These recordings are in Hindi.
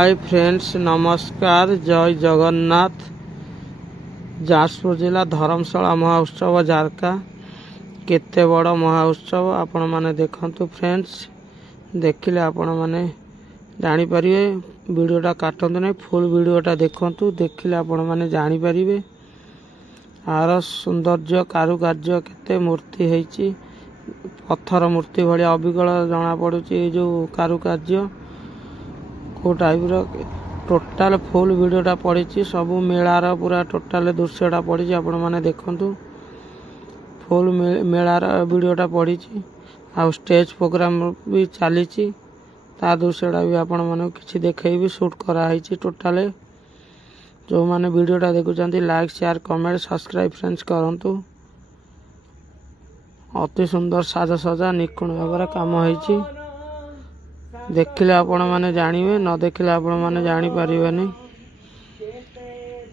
हाय फ्रेंड्स नमस्कार जय जगन्नाथ। जाजपुर जिला धर्मशाला महोत्सव जारका केते बड़ महोत्सव आपण माने देखंतु फ्रेंड्स। देखिले आपण माने जानि परिबे। वीडियोटा काटंतु नहीं, फुल वीडियोटा देखंतु, देखिले आपण माने जानि परिबे आर सौंदर्य कारुकार्य केते मूर्ति हेची। पत्थर मूर्ति भलिया अबिकल जना पड़ुची जो कारुकार्य को टाइप टोटाल फुल वीडियोटा पड़ी सब मेलार पूरा टोटाल दृश्यटा पड़ी आपण माने देखंतु। फुल मेलार वीडियोटा पड़ी आ स्टेज प्रोग्राम भी चली ता दृश्यटा भी आपण माने किछि देखैबी शूट कराई टोटाल। जो माने वीडियोटा देखुचंती like share comment subscribe friends करंतु। अति सुंदर साजसजा निपुण भाव काम होईची। देखिले आपण माने जानिबे, न देखिले आपण माने जानि परिबेनी।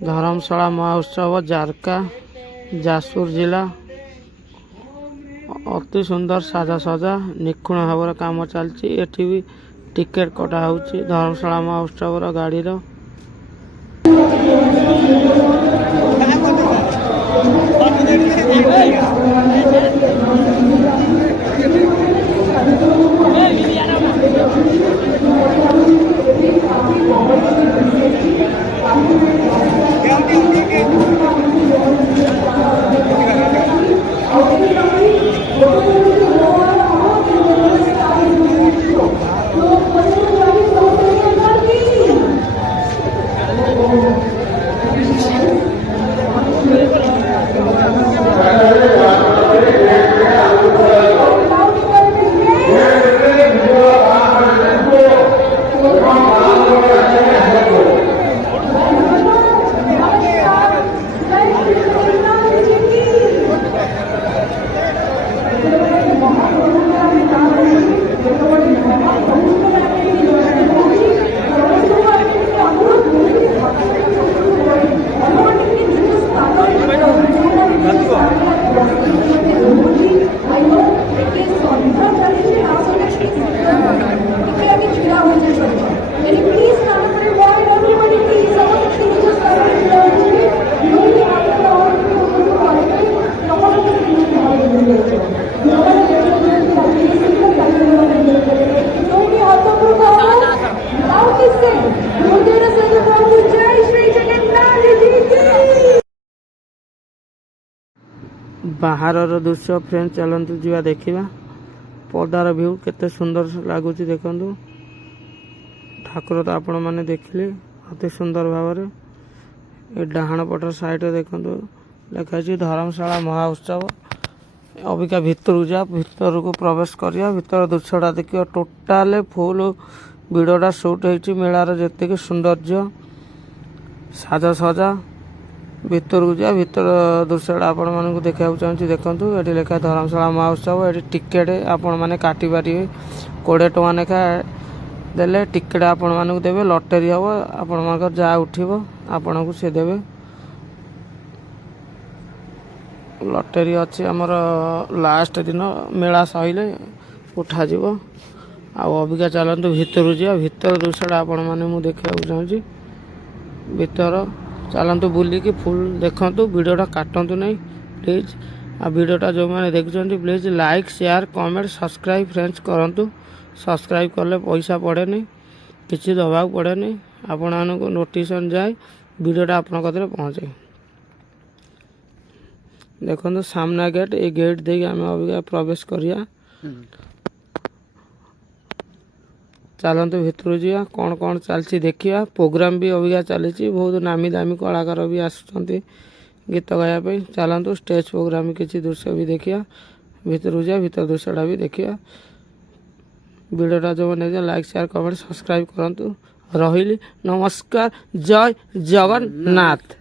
धर्मशाला महोत्सव जारका जाजपुर जिला अति सुंदर साजसजा निपुण भाव काम चलची। एठी भी टिकेट कटा होची धर्मशाला महोत्सव रो गाड़ी रो। बाहर दृश्य फ्रेंड चलतु जा देखा पदार व्यू केते सुंदर लगुच देखु। ठाकुर तो आपण मैंने देखिले अति सुंदर भाव। ये डाहाण पटर साइड देखु लिखाई धर्मशाला महोत्सव। अबिका भितर जा भितर को प्रवेश करिया भितर दृश्यटा देखिए टोटाल फुल वीडियोटा शूट होती मेलार जी सौंदर्य साजसजा भितर को जा भितर दृश्यटा आपण मानक देखा चाहिए देखूँ। ये लिखा धर्मशाला महोत्सव। ये टिकेट आपण मैंने काटी पारे 20 टଙ୍କା लेखा देले टिकेट आपण मानक देवे। लॉटरी हम आपण मान जहाँ उठो आपण को सी देवे। लॉटरी अच्छी आमर लास्ट दिन मेला सहिले उठाज। अबिका चलतु भितर जा भितर दृश्यटा आपण मैंने देखा चाहिए भितर चलतु बुलिकी फुल देखंतु। वीडियोटा काटंतु नहीं प्लीज। आ वीडियोटा जो मैंने देखुं please like share comment subscribe friends करंतु। सब्सक्राइब कले पैसा पड़े नहीं, किसी दबा पड़े नहीं, आपण मानक नोटिफिकेशन जाए वीडियोटा आपण कतरे पहुँचे। देखो सामना गेट, ये गेट दे आम अबिका प्रवेश करिया। चलतु भितर जा कौन कौन चलती देखिया। प्रोग्राम भी अबिका चली बहुत नामी दामी कलाकार भी आसुँच गीत गायापी। चलतु स्टेज प्रोग्राम किसी दृश्य भी देखिया। भितर जा भितर दृश्यटा भी देखिया। वीडियोटा जो मैंने लाइक शेयर कमेंट सब्सक्राइब करंतु। रहिली नमस्कार जय जगन्नाथ।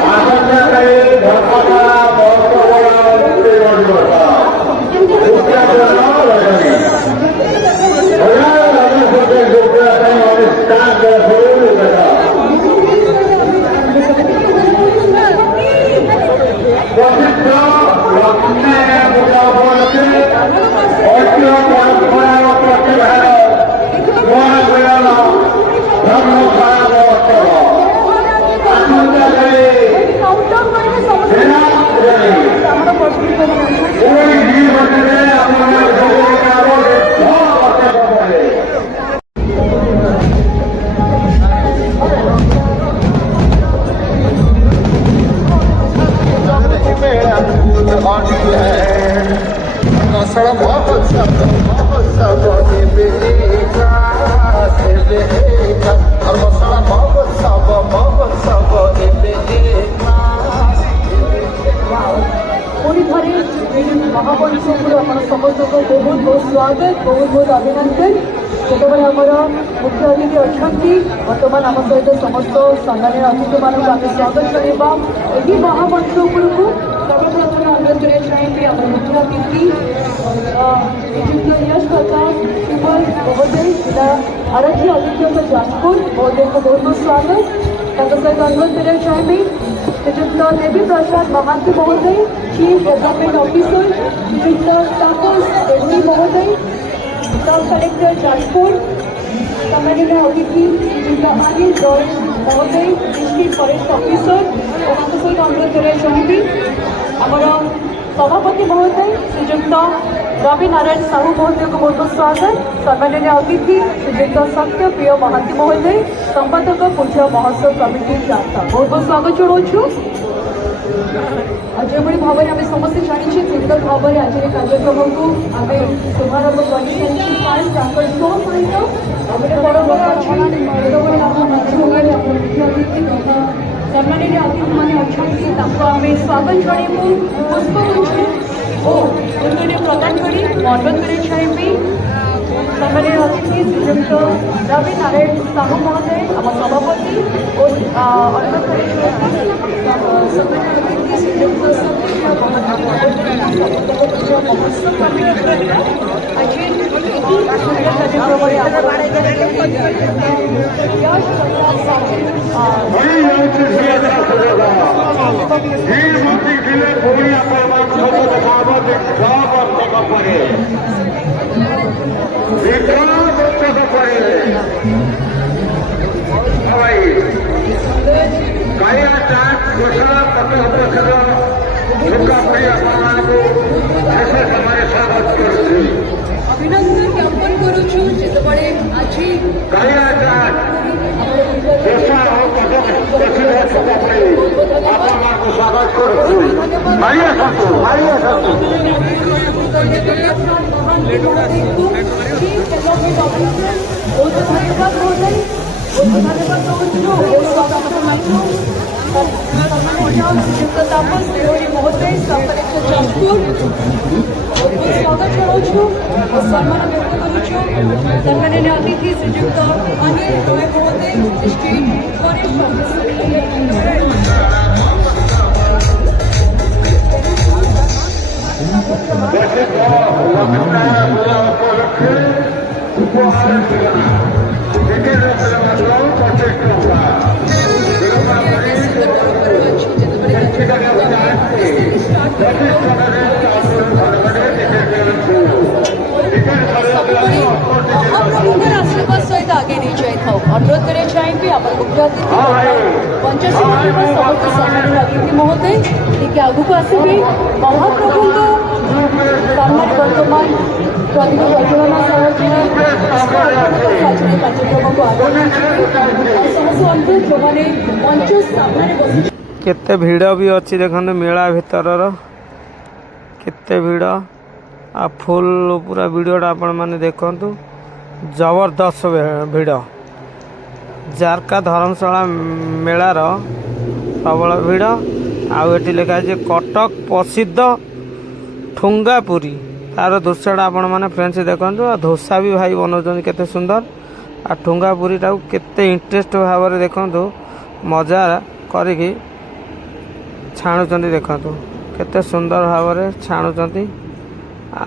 Gracias. समस्त को बहुत बहुत स्वागत बहुत बहुत अभिनंदन যেতবে আমার মুখ্য অতিথি অনেক বর্তমান আমার সহিত সমস্ত সম্মানের অতিথি মানুষ আমি স্বাগত করা এই মহামঞ্চ উপরকু সর্বপ্রথমে অনুরোধ করে চাইবি আমার মুখ্য অতিথি यश प्रताप शिवल महोदय जिला आरक्षी अधीक्षक जाजपुर महोदय को बहुत बहुत स्वागत सहित अनुरोध कर चाहबी श्रीयुक्त देवी प्रसाद महांती महोदय चीफ डेवलपमेंट ऑफिसर श्रीयुक्त तापस रेड्डी महोदय सब कलेक्टर जाजपुर सम्मानित अतिथि श्रीयुक्त अनिल रॉय महोदय डिस्ट्रिक्ट फॉरेस्ट ऑफिसर और सहित अनुरोध कर चाहबी आमर सभापति महोदय श्रीयुक्त रवि नारायण साहू महोदय को बहुत बहुत स्वागत सम्मानित अतिथि श्रीयुक्त सत्य प्रिय महांती महोदय संपादक पूज्य महोत्सव कमिटी जाता बहुत बहुत स्वागत जनाऊँ जो भाव में आम समस्ते जानी सुंदर भाव में आज कार्यक्रम को आम शुभारंभ सम्मानित अतिथि मैंने अच्छा आम स्वागत जनइबू पुष्पगुच्छ और प्रदान करी अनुरोध कर चाहबी सम्मानित अतिथि श्रीयुक्त रवि नारायण साहू महोदय आम सभापति और अनुरोध कर सम्मानित अतिथि श्रीयुक्त महोत्सव कमिटी आज अभिनंदन ज्ञापन करुछु जेतबळे आजी महोदय जाजपुर स्वागत जनाऊँ और सम्मान व्यक्त करुछु सम्मानित अतिथि श्रीयुक्त अनिल रॉय महोदय डिस्ट्रिक्ट फॉरेस्ट आशीर्वाद सहित आगे नहीं जाए अनुरोध कर चाहबी आम मुख्य अतिथि पंचशील समस्त सम्मानित अतिथि महोदय टे आगू आसबे महाप्रभु सामने वर्तमान प्रतिमा प्रज्वलना कार्यक्रम को समस्त अनुरोध जो मैंने मंच सामने बस केते भिड़ भी अच्छी देखते मेला भितर केते भिड़ आ फुल पूरा वीडियोटा आपण मैंने देखु जबरदस्त भिड़ जारका धर्मशाला मेलार प्रबल भिड़ आठी लिखाई कटक प्रसिद्ध ठुंगापुरी तार दृश्यटा आपण मैंने फ्रेंड्स देखु धोसा भी भाई बनाऊँ केते सुंदर आ ठुंगापुरीटा केते इंटरेस्ट भाव में देखु मजा करी छाणुचंदी देखंतु केते सुंदर भाव में छाणुचंदी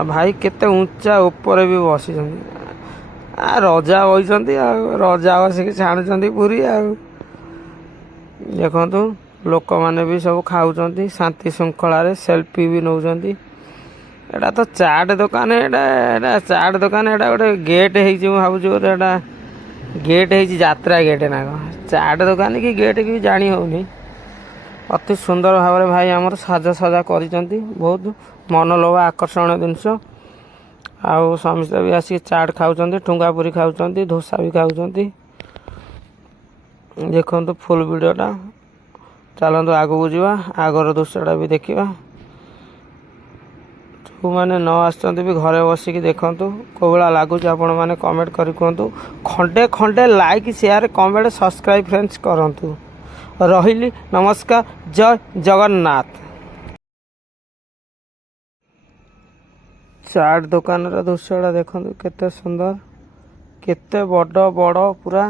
भाई केते ऊंचा ऊपर भी बसी रजा बसंती रजा बसिक छाणुचंदी पूरी देखंतु लोक माने भी सब खाऊचंती शांति श्रृंखला सेल्फी भी नौचंती। एटा तो चाट दुकान एटा चाट दुकान एटा गोटे गेट है भावुँ बोधे एटा गेट है यात्रा गेट ना चाट दुकान कि गेट कि जानी होनी। अति सुंदर भाव में भाई आमर साजसजा कर बहुत मनलोभा आकर्षण जिनस आउ समस्ते भी आसिक चाट खाऊँ ठुंगा पुरी खाऊँ धोसा भी खाऊँ। देखो फुल वीडियोटा चलतु आगू जावा आगर दृश्यटा भी देखा जो मैंने न आसते भी घरे बसिक देखूँ कौ भाया लगुच आपण मैंने कमेंट कर कहतु खंडे खंडे like share comment subscribe friends करंतु। रही नमस्कार जय जगन्नाथ। चाट दुकान दृश्यटा देखो केते सुंदर केते बड़ बड़ पूरा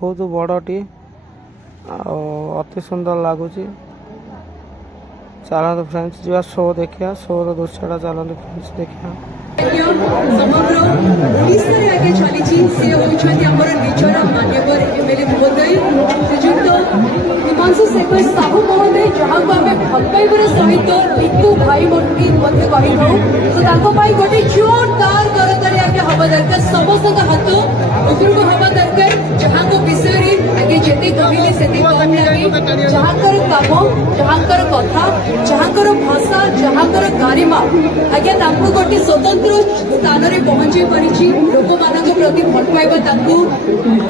बहुत बड़टी अति सुंदर लगुच। चलतु फ्रेंड्स जा शो देखा शो दृश्यटा चलतु फ्रेंड्स देखा समग्र ओडिशा आगे चली से होती आमर निजर मान्यवर एमएलए महोदय श्रीजुक्त हिमांशु शेखर साहू महोदय जहाँ को आम भल पाइबार सहित लिटू भाई मोटी कही तो गोटे जोरदार करताली आगे हवा दरकार समस्त हाथ ऊपर को हवा दरकार जहाँ को विषय आगे जिते कहले से कम लगे जहाँ काम जहाँ कथा जहाँ भाषा जहाँ गारिमा आज्ञा गोटे स्वतंत्र स्थान में पहुंचे पारिछि लोक मान प्रति भल पाइबा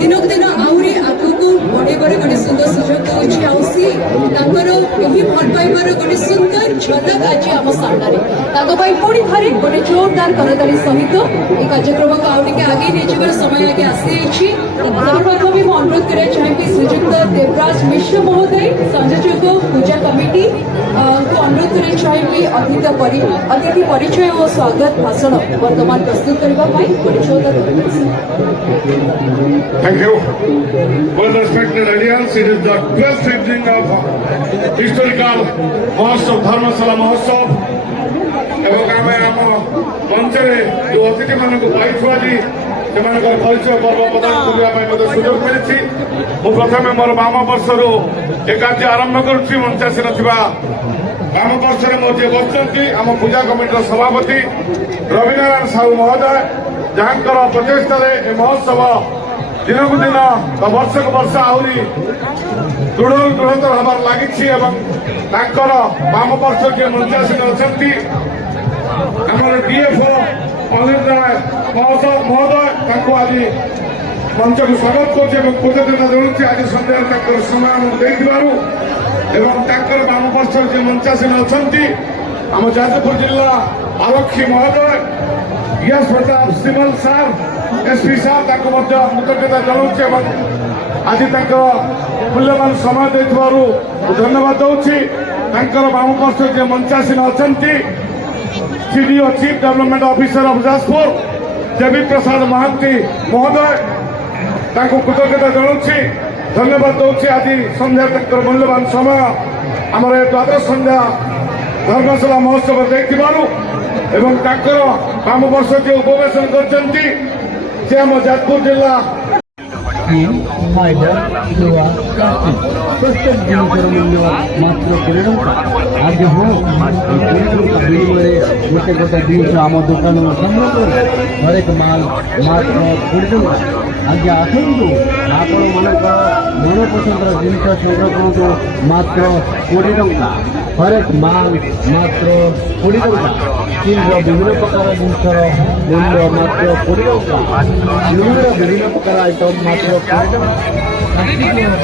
दिनक दिन आहरी आगक बढ़ेबार गोटे सुंदर सुजोग होछि भल पाइबार गोटे सुंदर झलक आज आम सामने पुणी थे गोटे जोरदार करताली सहित ये कार्यक्रम को आगे आगे नहीं समय आगे आसी सर्वप्रथम मैं अनुरोध करना चाहिए श्रीजुक्त देवराज मिश्र महोदय संयोजक पूजा कमिटी को अनुरोध करना चाहिए अतिथि परिचय और स्वागत भाषण वर्तमान प्रस्तुत करने Thank you. Well respected audience, it is the 12th evening of historical Mahotsav, Dharmasala Mahotsav. এবং আমি আমার মঞ্চে যে অতিথি মানুষ পাইছু আজি সেমানଙ୍କର ପରିଚୟ ପର୍ବ ପ୍ରଦାନ କରିବା ପାଇଁ ମୋତେ ସୁଯୋଗ ମିଳିଛି। ମୁଁ ପ୍ରଥମେ ମୋର ବାମ ବର୍ଷରୁ ଏ କାର୍ଯ୍ୟ ଆରମ୍ଭ କରୁଛି। ମଞ୍ଚାସୀନ ଥିବା ବାମ ବର୍ଷରେ ମୋ ଯିଏ ବସିଛନ୍ତି ଆମ ପୂଜା କମିଟିର ସଭାପତି ରବିନାରାୟଣ ସାହୁ ମହୋଦୟ ଯାହାଙ୍କର ପ୍ରଚେଷ୍ଟାରେ ଏ ମହୋତ୍ସବ ଦିନକୁ ଦିନ ବା ବର୍ଷକୁ ବର୍ଷ ଆହୁରି ଦୃଢ଼ରୁ ଦୃଢ଼ତର ହେବାରେ ଲାଗିଛି ଏବଂ ତାଙ୍କର ବାମ ବର୍ଷ ଯିଏ ମଞ୍ଚାସୀନ ଅଛନ୍ତି ଆମର DFO ଅନିଲ ରାୟ ମହୋଦୟ ତାଙ୍କୁ ଆଜି ମଞ୍ଚକୁ ସ୍ୱାଗତ କରୁଛି ଏବଂ କୃତଜ୍ଞତା ଜଣାଉଛି ଆଜି ସନ୍ଧ୍ୟାରେ ତାଙ୍କର ସମୟ ଆମକୁ ଦେଇଥିବାରୁ ଏବଂ ତାଙ୍କର ବାମ ବର୍ଷରେ ଯିଏ ମଞ୍ଚାସୀନ ଅଛନ୍ତି ଆମ ଯାଜପୁର ଜିଲ୍ଲା ଆରକ୍ଷୀ ମହୋଦୟ Yash Pratap Simal sir SP sir ତାଙ୍କୁ ମଧ୍ୟ କୃତଜ୍ଞତା ଜଣାଉଛି ଏବଂ ଆଜି ତାଙ୍କର ମୂଲ୍ୟବାନ ସମୟ ଦେଇଥିବାରୁ ଧନ୍ୟବାଦ ଦେଉଛି। ତାଙ୍କର ବାମ ବର୍ଷରେ ଯିଏ ମଞ୍ଚାସୀନ ଅଛନ୍ତି CDO Chief Development Officer of Jaspur Devi Prasad Mahanti महोदय ताको कृतज्ञता जनाऊँगी धन्यवाद दूसरी आज संध्या तक मूल्यवान समय आमर द्वादश संध्या धर्मशाला महोत्सव देखिबारु एवं ताकर बाम वर्ष जे उपवेशन करछंती से आम जाजपुर जिला आज हो गोटे गोटे जिन आम दुकान संग्रह कर हर एक माल मात्र 20 टଙ୍କା आज आसतु आपण मान मनपसंद जिन संग्रह करूँ मात्र 20 टଙ୍କା हर एक माल मात्र 20 टଙ୍କା चीन विभिन्न प्रकार जिनसर मूल्य मात्र 20 टଙ୍କା विभिन्न प्रकार आइटम मात्र 20 टଙ୍କା विभिन्न प्रकार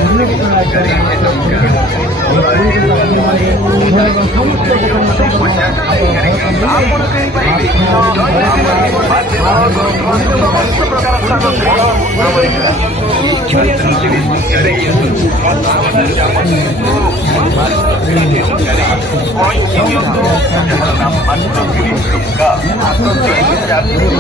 Gracias.